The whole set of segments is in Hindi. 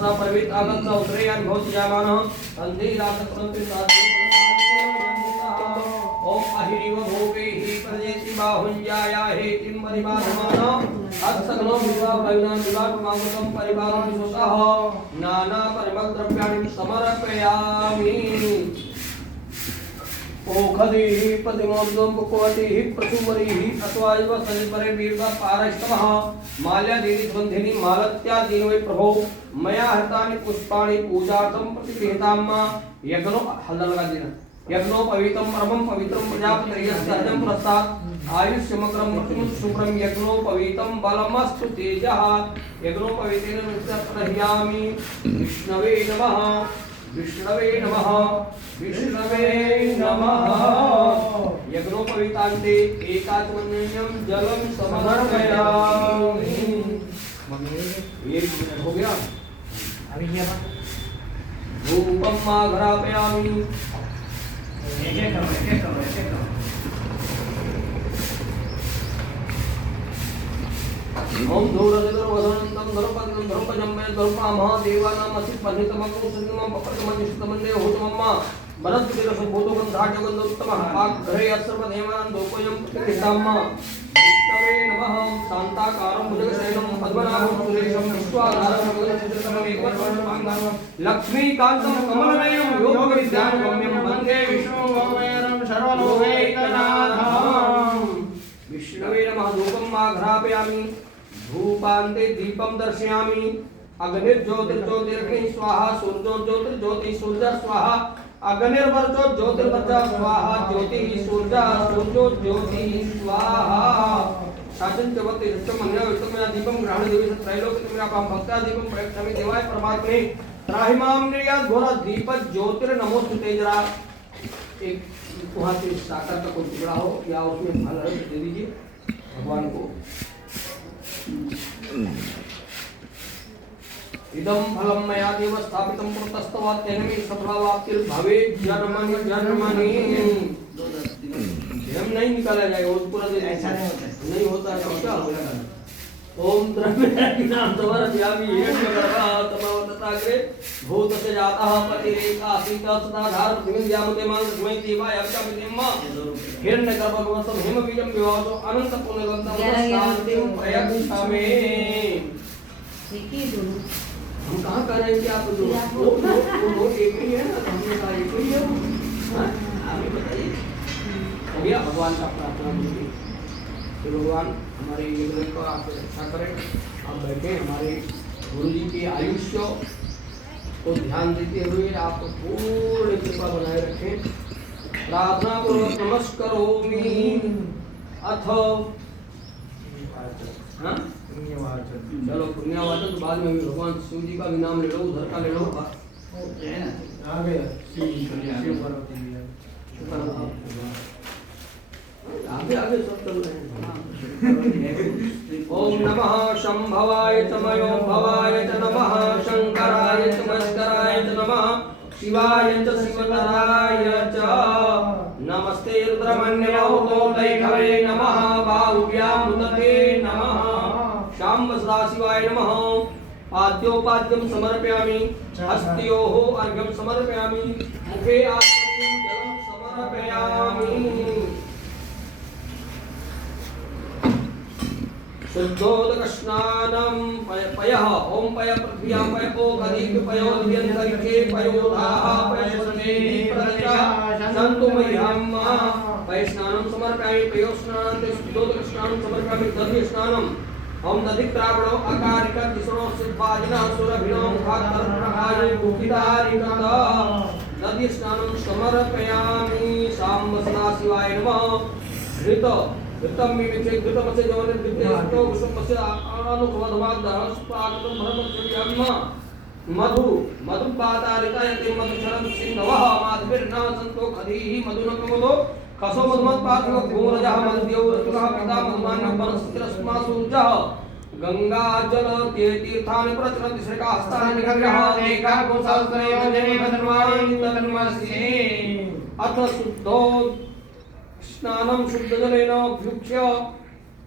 सा परवित आगत उत्तरेयन भोज जामानः अंधे रातक्रंति साधु ओम अहिरिव भोगैहि प्रजेति बाहुञ्जाया हेतिं परिबाधमानः अत्सगनो विवा भविनां विवाहमागतं परिवारं विश्वतः नाना परिमल द्रव्याणि समर्पयामि ओखदिः प्रतिमोदं कुवतिः प्रसुवरिः अथवा इव सलिपरे वीर्वा पारस्तमः माल्यादीनि बन्धिनि मालत्यादीनि वै प्रभो मया हृतानि पुष्पाणि पूजार्थं प्रतिगृहीतां यज्ञो हल्ला लगा देना यज्ञो पवित्रं परमं पवित्रं प्रजापतिर्यस्सहजं पुरस्तात् आयुष्यमग्रं मृत्युं शुभ्रं यज्ञो पवित्रं बलमस्तु तेजः यज्ञो पवित्रेण नित्यप्रह्यामि विष्णवे नमः विष्णवे नमः विष्णवे नमः यज्ञोपवीतान्ते एकाचमन्यं जलं समर्पयामि। ये हो गया अभी क्या धूपं माघरापयामि। ऐसे करो ओम धूरदिदुर्वसनं धर्मपदं धर्मपजं मे धर्मामः देवानामसि पन्नितमको सुन्नमं पप्रतमनिष्ठमन्ये होतमम्मा वनस्पतिरसभूतगन्धाढ्यगन्धोत्तमः पाकघरे सर्वदेवानां दोपयं प्रतिष्ठाम्मा विष्णवे नमः शान्ताकारं भुजगशयनं पद्मनाभं सुरेशं विश्वाधारं गगनचित्रतममेकवर्णं लक्ष्मीकान्तं कमलनयनं योगविद्यागम्यं वन्दे विष्णुभगवानं सर्वलोकैकनाथं विष्णवे नमः धूपं माघरापयामि धूपान्ते दीपं दर्शयामि अग्निर्ज्योतिर्ज्योतिरग्निः स्वाहा सूर्योज्योतिर्ज्योतिः सूर्यः स्वाहा अग्निर्वर्चो ज्योतिर्वर्चा स्वाहा ज्योतिः सूर्यः सूर्योज्योतिः स्वाहा शासनचवति सत्यमन्यविष्णुमया दीपं ग्रहण देवी त्रैलोक्यमेवापं भक्त्या दीपं प्रयच्छामि देवाय परमात्मने त्राहिमां निर्यात घोर दीप ज्योतिर्नमोस्तुते। जरा एक वहाँ से साकर का कोई टुकड़ा हो या उसमें फल है दे दीजिए भगवान को। इदं फलं मया देव स्थापितं पुरतस्तवात् तेन मे सफलावाप्तिर्भवेत् जन्मनि जन्मनि। हम नहीं निकाला जाएगा वो पूरा दिन ऐसा नहीं होता है क्या ओम द्रव्यनाम समर्पयामि तमवतताग्रे भूतस्य जातः पतिरेकासीतः सदाधार पृथिवीन्द्यामते मानस्मै देवाय अभिचामिनिम्मा हिरण्यगर्भगवसं हेमबीजं विवाहतो अनन्तपुण्यगन्तं शान्तिं प्रयच्छामि। हम कहाँ कर रहे हैं कि आप लोग एक ही है ना हमने कहा एक ही है आप बताइए भैया भगवान का प्रार्थना कीजिए कि भगवान हमारे यज्ञ को आप रक्षा करें। आप बैठे हमारे गुरु जी के आयुष्य को ध्यान देते हुए आप पूर्ण कृपा बनाए रखें। प्रार्थना पूर्वक नमस्करोमि अथ चलो पुण्यवाचन तो बाद में भी भगवान शिव जी का भी नाम ले लो उधर का ले लो आगे आगे सब चल रहे हैं। ओम नमः शंभवाय च मयो भवाय च नमः शंकराय च मस्कराय च नमः शिवाय च शिवतराय च नमस्ते रुद्रमन्यमौतोदैघवे नमः बाहुव्यामृतते नमः शाम्ब सदाशिवाय नमः। पाद्योपाद्यं समर्पयामि हस्तयोः अर्घ्यं समर्पयामि मुखे आत्मनीं जलं समर्पयामि। शुद्धोदकस्नानं पयः ओम पय पृथ्व्यां पय ओकदीप पयोद्यन्तरिक्षे पयोधाः पयशने प्रजा सन्तु मह्यं पय स्नानं समर्पयामि पयोस्नानं शुद्धोदकस्नानं समर्पयामि दध्यस्नानं ओम दधित्रावणो अकारिक तिसरो सिद्धाजिनः सुरभिनो मुखात्तरप्रकाय मुखिदारिकत दध्यस्नानं समर्पयामि। शाम्ब सदाशिवाय नमः। घृत घृतं मिमिचे घृतमस्य जवने विद्येस्तो कुसुमस्य अनुखमधमादः स्वागतं भरमचर्यम् मधु मधुपातारितायते मधुचरं सिन्धवः माधुर्ना सन्तो खदीः मधुनकमदो कसो मधुमत्पार्थिव घोरजः मधुदेव ऋतुः पिता मधुमान्यः वनस्पतिरस्मासुजः गंगा जल तीर्थानि प्रचरन्ति श्रीकास्तानि निगर्यः एकागोसहस्रेण जने धर्माणि तन्मस्ये। अथ शुद्धो स्नानं शुद्धजलेन अभ्युक्ष्य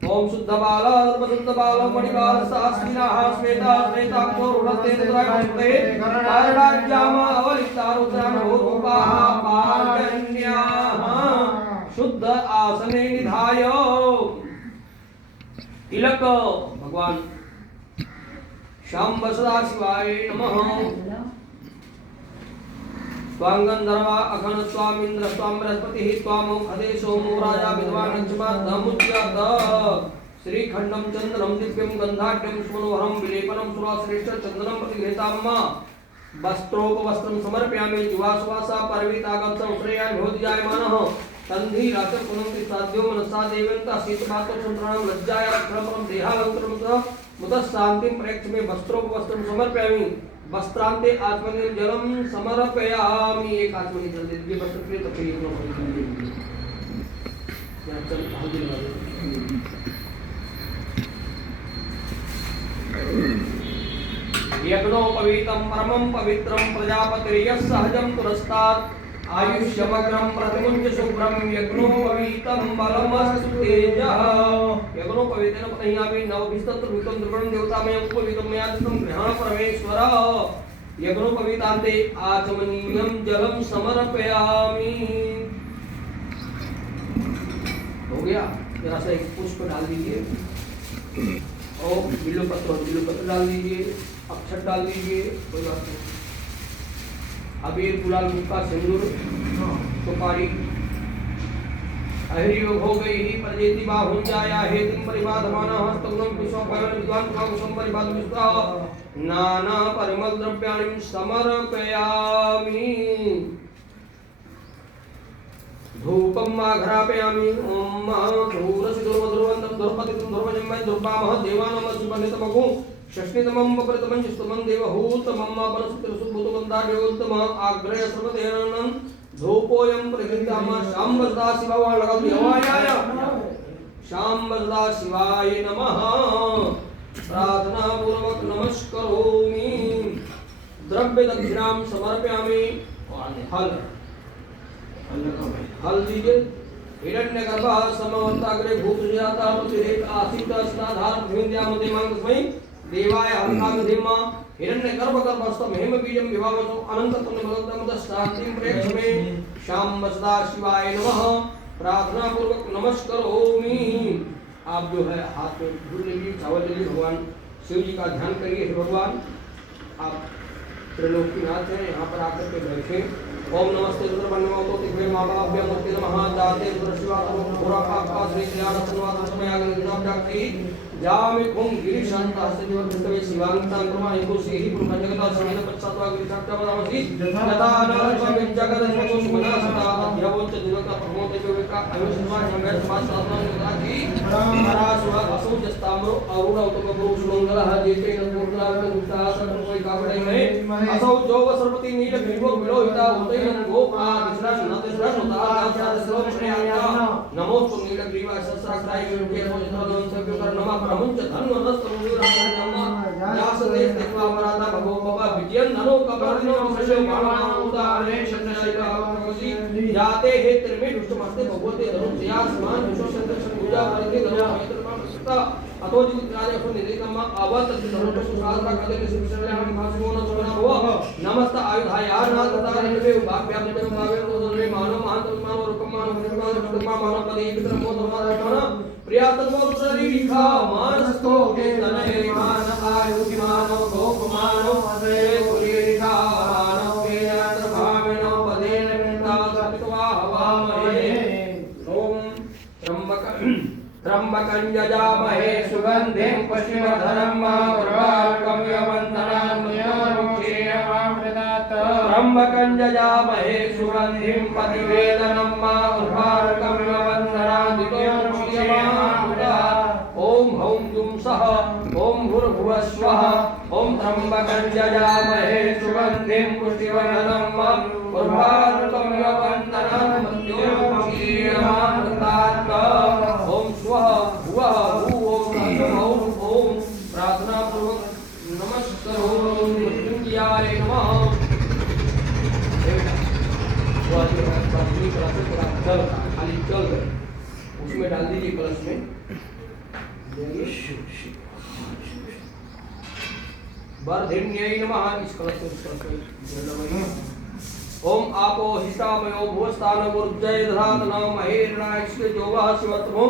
ओम शुद्ध बाल शुद्ध बाल मणिबाल सहस्रिनाः श्वेता श्वेताक्षो रुणस्ते रुद्राक्षते कारणाज्याम अवलिप्तारुद्राम भूरूपाः पार्जन्याः शुद्ध आसने निधाय तिलक भगवान शांब सदाशिवाय नमः। स्वां गंधर्वा अघन स्वामिंद्र स्वां बृहस्पति स्वां खदे सोमो राजा विद्वान नक्षमादमुच्यत श्रीखंडम चंद्रम दिव्यम गंधाढ्यम सुमनोहरम विलेपनम सुराश्रेष्ठ चंदनम प्रतिघृताम वस्त्रोपवस्त्रम समर्पयामि जीवाश्वासा परवीतागत संश्रेयाय भोधिजायमानः तन्धी रात्र पुनन्ति साध्यो मनसा देवन्ता शीतमातो संतराणं लज्जाय रक्षणपरम देहालंकरम च मुतः शांतिं प्रेक्ष में वस्त्रोपवस्त्रम समर्पयामि वस्त्रांते आत्मने जलम समर्पयामि। एक आत्मने जल दे दिए वस्त्र के तो फिर यहाँ चल हल्दी लगा दे। यज्ञोपवीतं परमं पवित्रं प्रजापतिर्यः सहजं पुरस्तात् आयुष्यमग्रं प्रतिमुञ्च शुभ्रं यज्ञोपवीतं बलमस्तु तेजः। यज्ञोपवीतेन पतयामि नवभिस्तत्र भूतं द्रवणं देवतामयं उपवीतं मया दत्तं ग्रहण परमेश्वर। यज्ञोपवीतान्ते आचमनीयं जलं समर्पयामि। हो गया, जरा सा एक पुष्प डाल दीजिए और बिल्वपत्र डाल दीजिए, अक्षत डाल दीजिए, कोई बात नहीं। अबीर गुलाल मुक्का सिंदूर सुपारी अहिरी हो गई ही परजेति बाहुंजाया हे तिम परिबाधमाना हस्तगुणं पुष्पफलं विद्वान कुसुम परिबाध विस्ता नाना परिमल द्रव्याणि समर्पयामि। धूपं माघ्रापयामि ओम धूरसि दुर्वधुरवन्तं दुर्पतितं दुर्वजन्मय दुर्वामः देवानां सुपनितमगु षष्ठीतमं वक्रतमं जिष्टमं देवहूतमं मापनसुतिरसुभूतगन्धाढ्योत्तमः आग्रह सर्वदेनं धूपोऽयं प्रगृह्यामः शाम्ब सदाशिवाय लगाओ हवायाय शाम्ब सदाशिवाय नमः। प्रार्थना पूर्वक नमस्करोमि द्रव्य दक्षिणां समर्पयामि। हल दीजिए। हिरण्यगर्भः समवन्ताग्रे भूतजाता प्रतिरेक आसीत स्नाधार पृथिव्यामदेमांगस्मै देवाय हंसामधिम हिरण्यगर्भगर्भस्थं हेमबीजं विभावसो अनन्तपुण्यभगवतमद शान्तिं प्रेक्षमे शाम्ब सदाशिवाय नमः। प्रार्थना पूर्वक नमस्करोमि। आप जो है हाथ में धूल लीजिए, चावल लीजिए, भगवान शिव जी का ध्यान करिए। हे भगवान, आप त्रिलोकीनाथ हैं, यहाँ पर आकर के बैठे। ओम नमस्ते रुद्रवन्नमतो तिग्वे माभाभ्यं नमस्ते नमः जाते रुद्रशिवातमो घोरापापा श्री श्रीरामचन्द्रवादस्मयागनिजाब्जाक्ति जामि खुं गिरिशान्तहस्तजीवभृतवे शिवाङ्गतां क्रमायुः श्रीः पुरुषजगता समेत पश्चात्वा गिरिशाक्तावदामसि यथा नरस्वविज्जगदस्मो सुमनासताभ्यवोच्च दिवका प्रमोदेशोविका अविश्वासमङ्गलसमासात्मनिराधि परासुहा असौजस्ताम्रो अरुणौतमगुरु सुमङ्गलः जेते नपुत्राविमुक्तासर्वोय कावडै महे असौ जोव सर्वति नीलग्रीवो विलोहिता उदयन गोपा विश्रास नतश्रास नतादासादस्रोपणयाया नमोस्तु नीलग्रीवा सहस्राय विरुद्धे नमोस्तु सभ्यकर नमः प्रमुंच धन्व नस्तमुरामः यासते तत्वापराधा भगो बाबा विजयन नरो कबरनो विशेष मानव उदाहरणे शतशैवा भगवती जाते हे त्रिमे दुष्टमस्ते भगवते धर्म त्यासमान विश्वशंकर पूजा करके धर्म मैत्रता अतो जित्राय अपन निदेकम अवत धर्म सुसाधना कदे विश्वशंकर भाषमोन सुना हो नमस्त आयुधाया नाथ तारणे उभाव्याम भावे दोने मानव महान मानव रूपम मानव मानव पदे विक्रमो धर्म प्रियातमो शरीरिका मानस्तो के तनय मान आयु मानव गोप मानव अदय पुरीरिका मानव के यत्र भावेनो पदेन पिता सत्वा हवामहे। ओम त्र्यंबकं यजामहे सुगंधिं पुष्टिवर्धनम् उर्वारुकं यवन्दनान्मुञ्जीयमामृतात् त्र्यंबकं यजामहे सुगंधिं प्रतिवेदनं उर्वारुकं यवन्दनान्मुञ्जीयमामृतात्। ओम हौं दुं सः ओम भूर्भुवः स्वः ओम त्र्यंबकं यजामहे सुगंधिं पुष्टिवर्धनम् उर्वारुकं यवन्दनान्मुञ्जीयमामृतात्। ओम स्वः भुवः भूः ओम ओम प्रार्थना पूर्वक नमस्कारों मृत्युंजयाय नमः। वो जो है प्राथमिक कलश पूरा जल खाली जल उसमें डाल दीजिए कलश में वर्धिन्यै नमः। ओम आपो हिष्टामयो भुवस्तानवुर्जय दधातन महेरणायश्चोवः शिवत्मो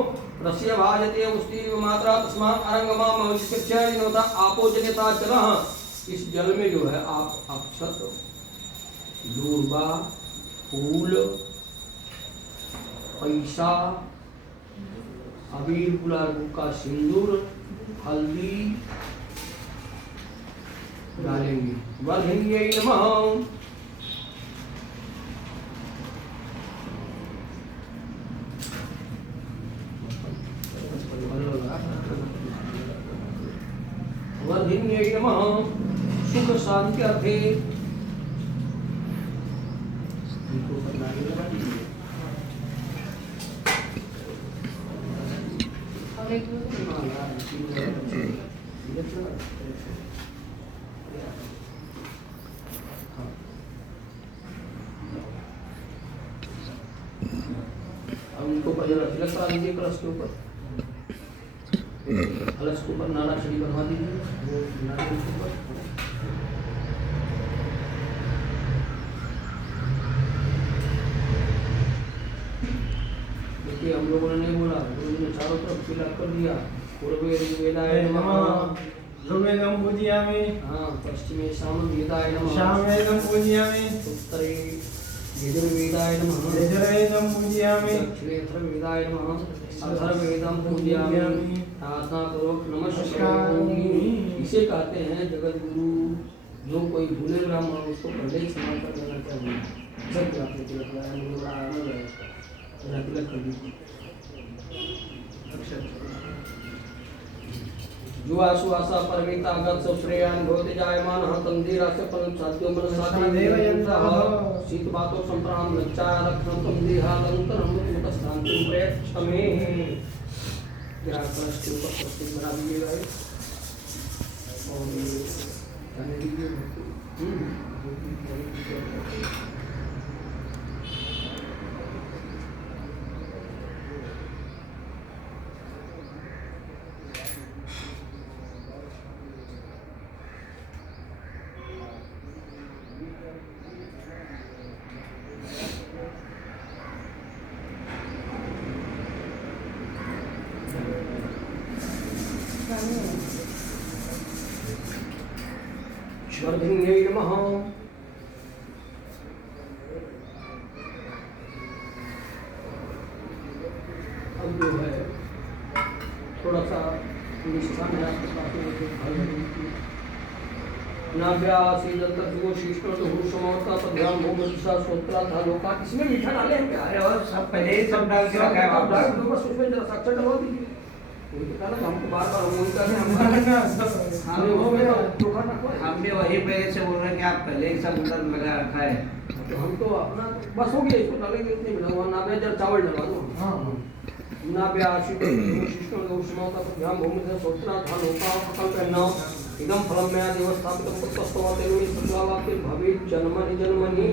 रस्य भाजते उस्तीव मात्रा तस्मात् अरंगमा मविष्यच्चयनोता आपो जनिता जलः। इस जल में जो है आप अक्षत, दूर्वा, फूल, पैसा, अबीर गुलाल का सिंदूर, हल्दी डालेंगे। वर्धिन्यै नमः। वर्धिन्यै नमः। सुख शांति अर्थे उनको तिलक करा दीजिए कलश के ऊपर। कलश के ऊपर नाला छड़ी बनवा दीजिए, वो नारियल के ऊपर। देखिए हम लोगों ने नहीं बोला, गुरु जी ने चारों तरफ तिलक कर दिया। पूर्वे ऋग्वेदाय नमः, ऋग्वेदं पूजयामि। हाँ, पश्चिमे सामवेदाय नमः, सामवेदं पूजयामि। उत्तरे यजुर्वेदाय नमः, यजुर्वेदं पूजयामि। दक्षिणे अथर्ववेदाय नमः, अथर्ववेदं पूजयामि। प्रार्थना पूर्वक नमस्कार। इसे कहते हैं जगत गुरु। जो कोई भूले ब्राह्मण उसको पहले ही स्नान कर देना चाहिए। सब आपने तिलक लगाया, मुझे बड़ा आनंद है इसका। मेरा तिलक कर दीजिए। जुआसु आशा परमिता गत श्रेयान भवति जायमान तंदीरा से फल साध्यो मन साधि देवयंतः शीत बातों संप्राम लज्जा रक्षण तंदीहालंतरम मुतस्थांति प्रेक्षमे। जरा कलश के ऊपर प्रस्तुत बना दीजिएगा और जाने दीजिए। वर्धिन्यै नमः। अब जो है थोड़ा सा निष्ठान है आपके पास में। नाभ्यासीदंतर्जुगो शीष्णोर्जुगो समावता तद्भ्याम भूमदिशा सोत्रा था लोका। इसमें मीठा डाले हैं क्या? अरे और सब पहले ही सब डाल के रखा है आप बाबा। डाल दो बस, उसमें जरा साक्षर डलवा दीजिए। वही तो कहा ना, हमको बार-बार वही कहते हैं, हमने उसमें तो धोखा ना खोए। हमने वही पहले से बोल रहे हैं कि आप पहले ही सब अंदर लगा रखा है। तो हम तो अपना बस हो गया, इसको डालेंगे इतने में डलवा ना जरा चावल डलवा दो। हाँ इदं फलं मया देवस्थापितं तत्त्वस्तवादेव सत्वावाप्ते भवेत् जन्मनि जन्मनि।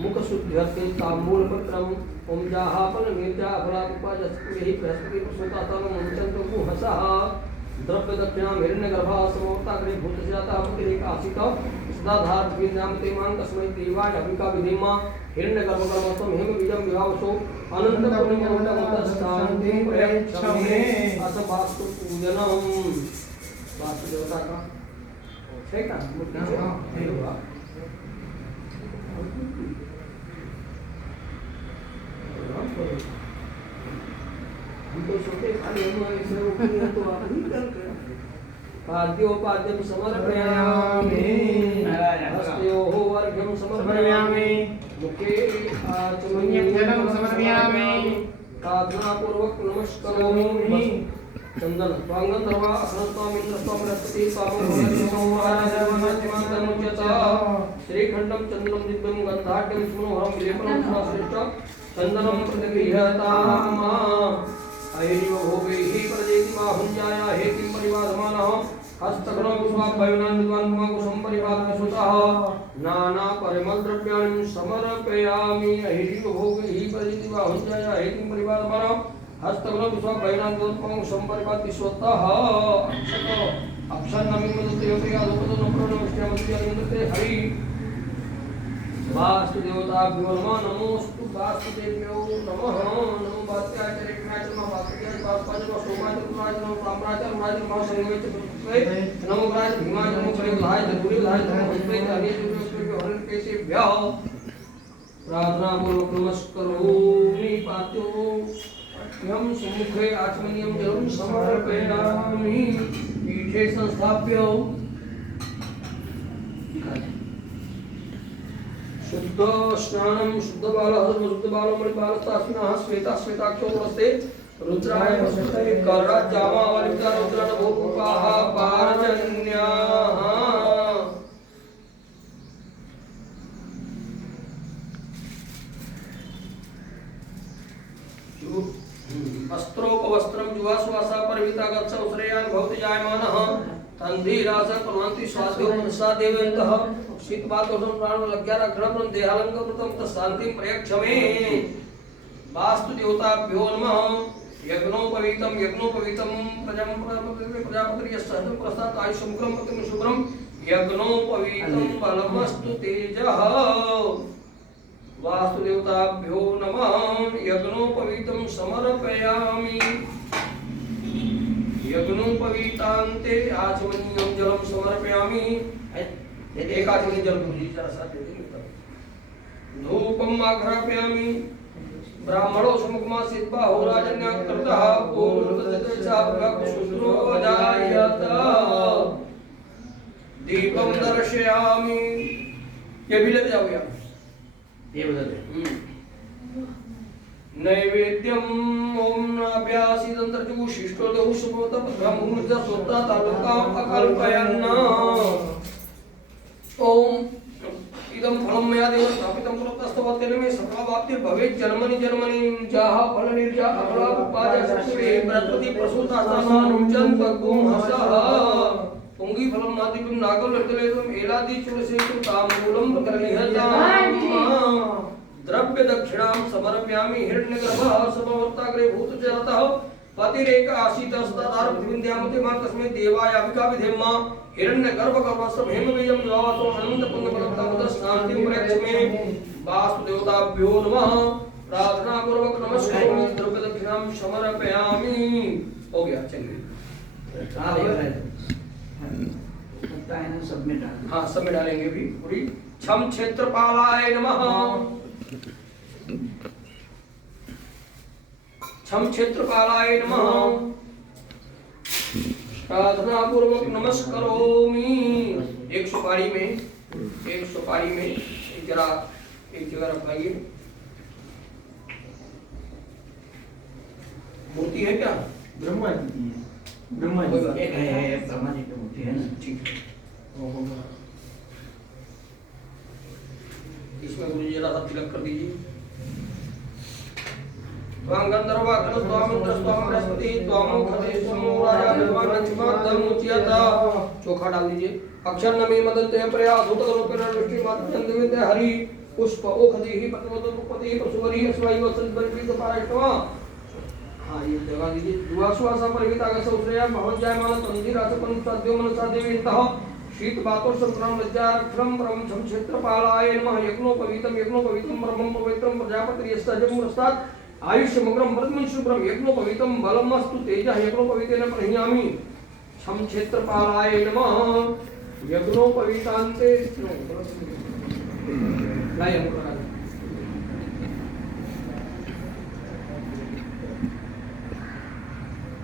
मुखशुद्ध्यर्थे ताम्बूलपत्रम् ओम जाहापन मिर्जा फलाकुपाजस्कुहि बृहस्पति प्रसूतातलं मुचन्तु हसः द्रव्य दक्षिणां हिरण्यगर्भा समोक्ताग्रे भूतजातः पतिरेकासितः सदाधार विनामते मां तस्मै देवाय अभिका विधेम हिरण्यगर्भकर्मत्वं हेम बीजं विभावसो अनंत पुण्यमण्डलमतस्थान्तिं प्रयच्छमे। अथ वास्तु पूजनम्। वास्तु देवता का है का मूर्ति है होगा। हम तो सोते खाली हमारे से उपनिया तो आप नहीं करते। पाद्योपाद्यं समर्पयामि हस्तयोः अर्घ्यं समर्पयामि मुखे आचमनीयं समर्पयामि प्रार्थनापूर्वक नमस्करोमि। चंदन स्वांगं सर्वा असनस्वामिन्द्र स्वामिरस्ति स्वामोहरजवनतिमन्तमुच्यत श्रीखण्डं चंदनं दिव्यं गन्धाढ्यं स्मरोहरं विलेपनं श्रेष्ठ चंदनं प्रतिगृह्यताम् अयैव भोगैः प्रजेति बाहुल्याय हेतिं परिवादमानः हस्तकरो विश्वाभयनान् विद्वान् कुसुम परिवादसुतः नाना परिमल द्रव्याणि समर्पयामि अयैव भोगैः प्रजेति बाहुल्याय हेतिं परिवादमानः हस्तकरो विश्वाभयनान् विद्वान् कुसुम परिवादसुतः अक्षत अक्षन्नमिं मधुते हरि वास्तुदेवताभ्यो नमः नमोस्तु वासुदेव्यो नमः नमो वात्याचार्याय नमः वासुदेवाय वासुदेवाय सोमाय नमः साम्राज्य राज नमः संगमे च नमो राज भीमाय नमो प्रयोधाय दुर्योधाय नमः हंसवे हरि दुर्योधन हरण केशेभ्यः प्रार्थना पूर्वक नमस्करोमि पात्यो यम सम्मुखे आचमनीयं जलं समर्पयामि पीठे संस्थाप्य शुद्ध स्नानं शुद्ध बालः शुद्ध बालो मणिबालस्तास्मिनः श्वेता श्वेताक्षो नमस्ते रुद्राय नमस्ते करजामा वालिका रुद्रान भूपाः पारजन्याः वस्त्रोपवस्त्रं जुवासुवासा परिविता गच्छौ श्रेयान् भवति जायमानः तन्धीरास कुर्वन्ति स्वाद्यो मनसा देवन्तः शीतवातोषं प्राणोलग्यारग्रहं देहालङ्कृतं तत्शान्तिं प्रयक्षमे वास्तुदेवताभ्यो नमः यज्ञोपवीतं प्रजापतिर्यस्सहस्रं प्रस्तात् आयुष्यमुग्रं पतिं शुभ्रं यज्ञोपवीतं बलमस्तु तेजः वास्तुदेवताभ्यो नमः यज्ञोपवीतं समर्पयामि यज्ञोपवीतान्ते आचमनीयं जलं समर्पयामि एक आचमनीय जल पूजी जरा सा दे देंगे धूपम् आघ्रापयामि ब्राह्मणो समुखमासीत् बाहुराजन्यः कृतः पूर्वतश्चाभ्यक्षुश्रो अजायत दीपं दर्शयामि ये भी लेते जाओ यार ये बदलते नैवेद्यम् ओम नाभ्यासीदन्तर्जु शिष्टोदौ सुभोतपद्भ्रमुर्ज सोत्ता तालुकाम् अकल्पयन् ओम इदं फलं मया देव स्थापितं पुरतस्तवतेन मे सफलावाप्ति भवेत् जन्मनि जन्मनि जाः फलनिर्जा अफला उपाजा चक्षुरे बृहस्पति प्रसूतास्तानुचन् तग्गुं हसः पुंगी फलं नादिपिं नागलर्दलेतुम् एलादि चूरसेतु ताम्बूलं प्रकरणीयताम् द्रव्य दक्षिणां समर्पयामि हिरण्यगर्भः समवर्ताग्रे भूतजातः पतिरेक आसीत सदाधार पृथ्वीन्द्यामते मां तस्मै देवाय अभिका विधेम हिरण्यगर्भगर्भस्व हेमबीजं द्वावतो अनन्तपुण्यफलप्रदं शान्तिं प्रयच्छमे वास्तुदेवताभ्यो नमः प्रार्थना पूर्वक नमस्कारोमि द्रव्य दक्षिणां समर्पयामि हो गया चलिए सब में डाल हाँ सब में डालेंगे भी पूरी छम क्षेत्रपालाय नमः छम क्षेत्रपालाय नमः प्रार्थना पूर्वक नमस्करोमि एक सुपारी में एक जगह रखाइए मूर्ति है क्या ब्रह्मा जी की है ब्रह्मा जी एक है ब्रह्मा जी की मूर्ति है ना ठीक है इसमें गुरु जी जरा सा तिलक कर दीजिए त्वां गंधर्वा गण त्वां इंद्र त्वां बृहस्पति त्वां खते समो राजा भगवान नचिमादम उच्यता चोखा डाल दीजिए अक्षर नमे मदन्ते प्रया धूत रूपेण दृष्टि मात्र चंद्रविंदे हरि पुष्प ओखदेहि पतवतपति पशुवरी अस्वाई वसंत बलित पाराष्टवा हाँ ये जगह दीजिए दुआश्वासा परिविता का सौश्रेया भवन जायमान तंजीरास पंचाद्यो मनसा देवीतः शीत बातो संप्रम लज्जारक्षरम परम छम क्षेत्रपालाय नमः यज्ञोपवीतं परमं पवित्रं प्रजापतिर्यस्ताजं मुरस्तात् आयुष्यमग्रं वरदं शुभ्रं यज्ञोपवीतं बलमस्तु तेजः यज्ञोपवीतेन प्रहियामि छम क्षेत्रपालाय नमः यज्ञोपवीतान्ते लाय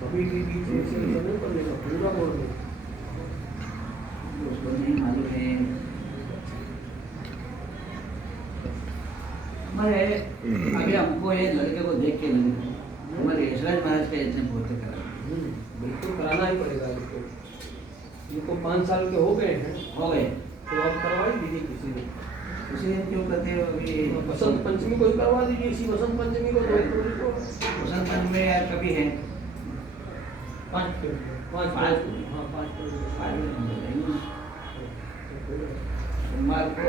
कभी भी बीच में से नहीं करने का पूरा बोल दो उसको नहीं मालूम है हमारे अभी हमको ये लड़के को देख के हमारे यशराज महाराज का यज्ञ बहुत करा बिल्कुल कराना ही पड़ेगा इनको 5 साल के हो गए हैं हो गए तो आप करवा ही दीजिए किसी ने क्यों करते हो अभी बसंत पंचमी को ही करवा दीजिए इसी बसंत पंचमी को बसंत पंचमी में यार कभी है 5 सोमवार को